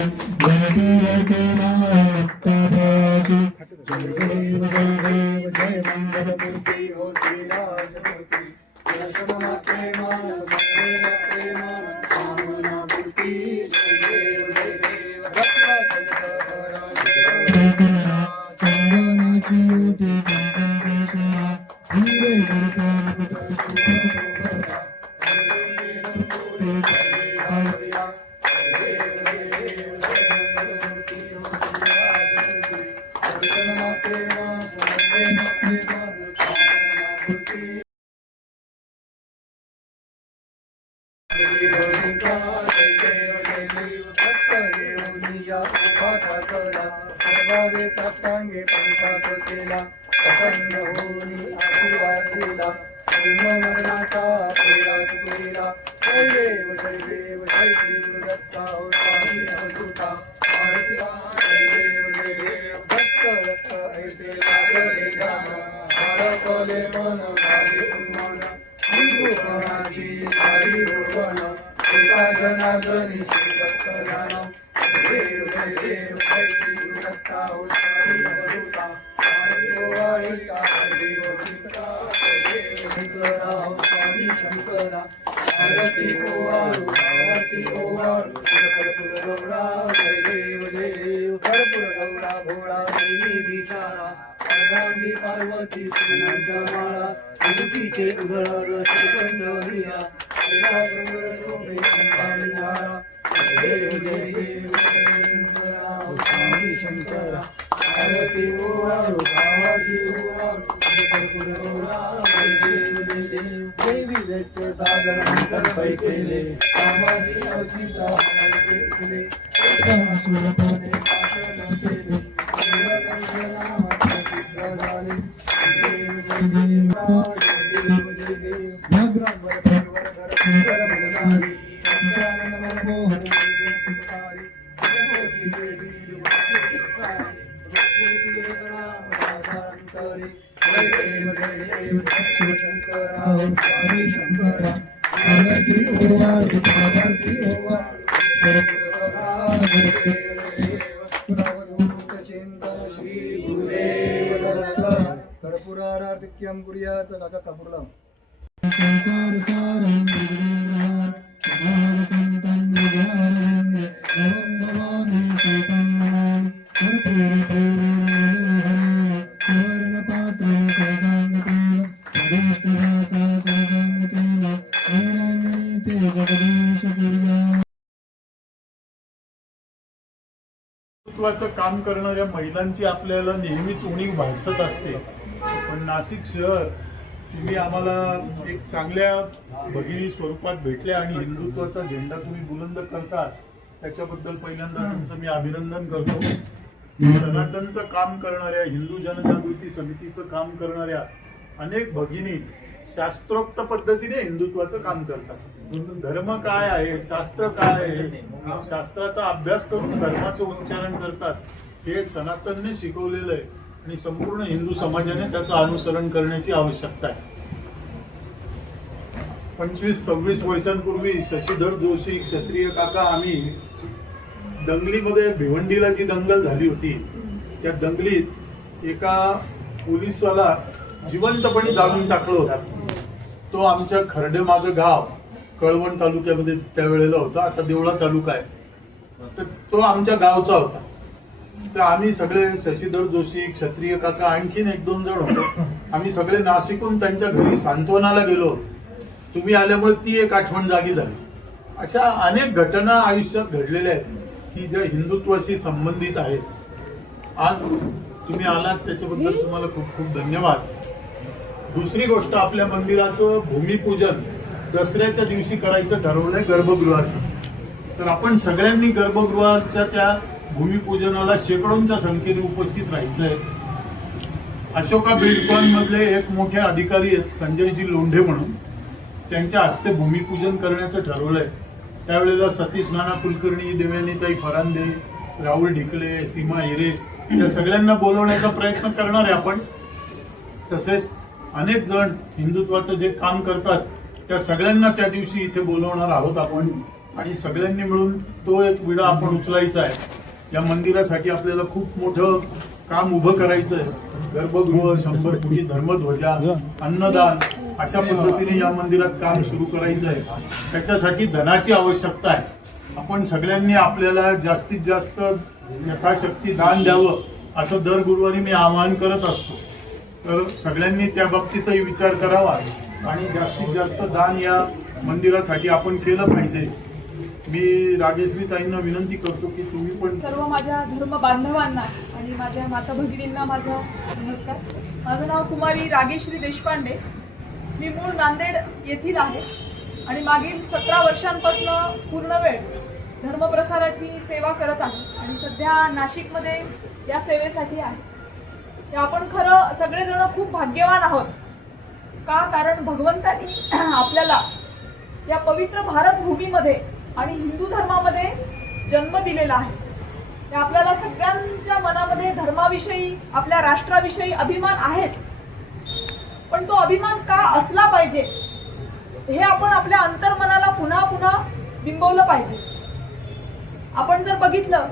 जय जय साष्टांगे पंचात केला प्रसन्न होऊन आशीर्वाद दिला पूर्ण मरणाचा फेरा केला जय देव जय देव जय श्री गुरुदत्ता हो स्वामी अवधूता आरतीला जय देव जय देव दत्त दत्त ऐसे लागले ध्यान भारतले मन झाले उन्मान श्री गोपाळाची हरी भुवन जनार्दनी श्री देव देव जय हो स्वामी अवधूता आरती ओवाळीता देव शंकरा हो स्वामी शंकरा. आरती ओवाळू ओवाळू कर्पूर जय देव जय देव. कर्पूर गौडा भोळा देवी दिशारा अर्धांगी पार्वती श्रीनाथच्या माळा संतानी नारा जय देव जय स्वामी शंकरा. ओवाळू कर्पूर गौडा जय देव दैत्य सागर मंथन केले. असुरपणे शासन केले नीलकंठनाथ सिद्ध सदाङ्गतेन वीणाङ्गनी ते जगदीश कुर्या नेतृत्वाचं काम करणाऱ्या महिलांची आपल्याला नेहमीच उणीव भासत असते. पण नाशिक शहर तुम्ही आम्हाला एक चांगल्या भगिनी स्वरूपात भेटल्या आणि हिंदुत्वाचा झेंडा तुम्ही बुलंद करता त्याच्याबद्दल पहिल्यांदा तुमचं मी अभिनंदन करतो. सनातनचं काम करणाऱ्या हिंदू जनजागृती समितीचं काम करणाऱ्या अनेक भगिनी शास्त्रोक्त पद्धतीने हिंदुत्वाचं काम करतात. धर्म काय आहे शास्त्र काय आहे शास्त्राचा अभ्यास करून धर्माचं उच्चारण करतात हे सनातनने शिकवलेलं आहे. आणि संपूर्ण हिंदू समाजाने त्याचं अनुसरण करण्याची आवश्यकता आहे. पंचवीस सव्वीस वर्षांपूर्वी शशीधर जोशी क्षत्रिय काका आम्ही दंगलीमध्ये भिवंडीला जी दंगल झाली होती त्या दंगलीत एका पोलिसाला जिवंतपणे जाळून टाकलं होतं. तो आमच्या खर्डे माझं गाव कळवण तालुक्यामध्ये त्यावेळेला होता आता देवळा तालुका आहे. तर तो आमच्या गावचा होता. तर आम्ही सगळे शशीधर जोशी क्षत्रिय काका आणखीन एक दोन जण होतो. आम्ही सगळे नाशिकहून त्यांच्या घरी सांत्वनाला गेलो. तुम्ही आल्यामुळे ती एक आठवण जागी झाली. अशा अनेक घटना आयुष्यात घडलेल्या आहेत की ज्या हिंदुत्वाशी संबंधित आहेत. आज तुम्ही आलात त्याच्याबद्दल तुम्हाला खूप खूप धन्यवाद. दुसरी गोष्ट आपल्या मंदिराचं भूमिपूजन दसऱ्याच्या दिवशी करायचं ठरवलंय गर्भगृहाचं. तर आपण सगळ्यांनी गर्भगृहाच्या त्या भूमिपूजनाला शेकडोंच्या संख्येने उपस्थित राहायचंय. अशोका बिल्डकॉन मधले एक मोठे अधिकारी आहेत संजयजी लोंढे म्हणून. त्यांच्या हस्ते भूमिपूजन करण्याचं ठरवलंय. त्यावेळेला सतीश नाना कुलकर्णी देवयानीताई फरांदे राहुल ढिकले सीमा हिरे या सगळ्यांना बोलवण्याचा प्रयत्न करणार आहे आपण. तसेच अनेक जण हिंदुत्वाचं जे काम करतात त्या सगळ्यांना त्या दिवशी इथे बोलवणार आहोत आपण. आणि सगळ्यांनी मिळून तो एक विडा आपण उचलायचा आहे. या मंदिरासाठी आपल्याला खूप मोठं काम उभं करायचं आहे गर्भगृह शंभर कोटी धर्मध्वजा अन्नदान अशा पद्धतीने या मंदिरात काम सुरू करायचं आहे त्याच्यासाठी धनाची आवश्यकता आहे. आपण सगळ्यांनी आपल्याला जास्तीत जास्त यथाशक्ती दान द्यावं असं दर गुरुवारी मी आवाहन करत असतो. तर सगळ्यांनी त्या बाबतीतही विचार करावा आणि जास्तीत जास्त दान या मंदिरासाठी आपण केलं पाहिजे. मी राजेश्री ताईंना विनंती करतो की तुम्ही पण सर्व माझ्या धर्म बांधवांना आणि माझ्या माता भगिनींना माझा नमस्कार. माझं नाव कुमारी रागेश्री देशपांडे. मी मूळ नांदेड येथील आहे आणि मागील सतरा वर्षांपासून पूर्ण वेळ धर्मप्रसाराची सेवा करत आहे आणि सध्या नाशिकमध्ये या सेवेसाठी आहे. आपण खरं सगळेजण खूप भाग्यवान आहोत. का? कारण भगवंतानी आपल्याला या पवित्र भारत भूमीमध्ये आणि हिंदू धर्मामध्ये जन्म दिलेला आहे. ते आपल्याला सगळ्यांच्या मनामध्ये धर्माविषयी आपल्या राष्ट्राविषयी अभिमान आहेच. पण तो अभिमान का असला पाहिजे? हे आपण आपल्या अंतर्मनाला पुन्हा पुन्हा बिंबवलं पाहिजे. आपण जर बघितलं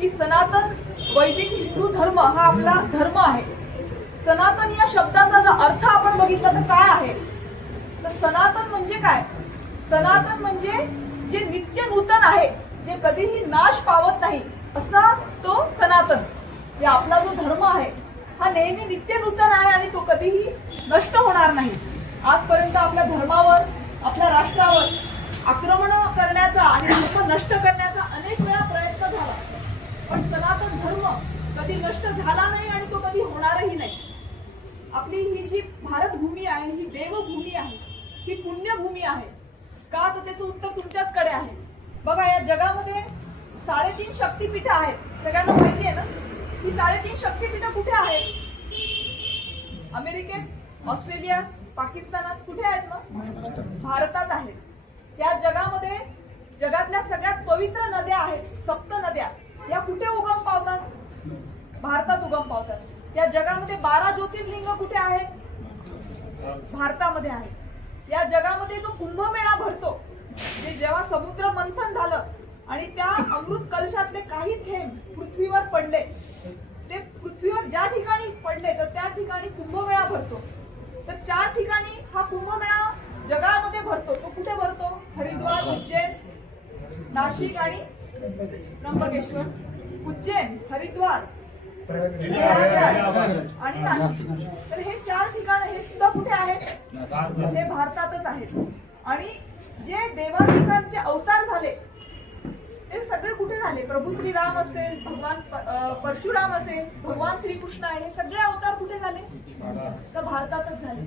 की सनातन वैदिक हिंदू धर्म हा आपला धर्म आहे. सनातन या शब्दाचा जर अर्थ आपण बघितला तर काय आहे? तर सनातन म्हणजे काय? सनातन म्हणजे जे नित्य नूतन आहे जे कधीही नाश पावत नाही असा तो सनातन. हे आपला जो धर्म आहे हा नेहमी नित्य नूतन आहे आणि तो कधीही नष्ट होणार नाही. आजपर्यंत आपल्या धर्मावर आपल्या राष्ट्रावर आक्रमण करण्याचा आणि धर्म नष्ट करण्याचा अनेक वेळा प्रयत्न झाला. पण सनातन धर्म कधी नष्ट झाला नाही आणि तो कधी होणारही नाही. आपली ही जी भारत भूमी आहे ही देवभूमी आहे ही पुण्यभूमी आहे का तर त्याचं उत्तर तुमच्याचकडे आहे. बघा या जगामध्ये साडेतीन शक्तीपीठ आहेत. सगळ्यांना माहिती आहे ना? ही साडेतीन शक्तीपीठ कुठे आहेत? अमेरिकेत ऑस्ट्रेलिया पाकिस्तानात कुठे आहेत ना भारतात आहेत. त्या जगामध्ये जगातल्या सगळ्यात पवित्र नद्या आहेत. सप्त नद्या. या कुठे उगम पावतात? भारतात उगम पावतात. या जगामध्ये बारा ज्योतिर्लिंग कुठे आहेत? भारतामध्ये आहेत. या जगामध्ये जो कुंभमेळा भरतो जे जेव्हा समुद्र मंथन झालं आणि त्या अमृत कलशातले काही थेंब पृथ्वीवर पडले ते पृथ्वीवर ज्या ठिकाणी पडले तर त्या ठिकाणी कुंभमेळा भरतो. तर चार ठिकाणी हा कुंभमेळा जगामध्ये भरतो. तो कुठे भरतो? हरिद्वार उज्जैन नाशिक आणि त्र्यंबकेश्वर. उज्जैन हरिद्वार. आणि नाशिक. तर हे चार ठिकाण हे सुद्धा कुठे आहेत? हे भारतातच आहेत. आणि जे देवाधिकांचे अवतार झाले ते सगळे कुठे झाले? प्रभू श्रीराम असेल भगवान परशुराम असेल भगवान श्रीकृष्ण आहे हे सगळे अवतार कुठे झाले? तर भारतातच झाले.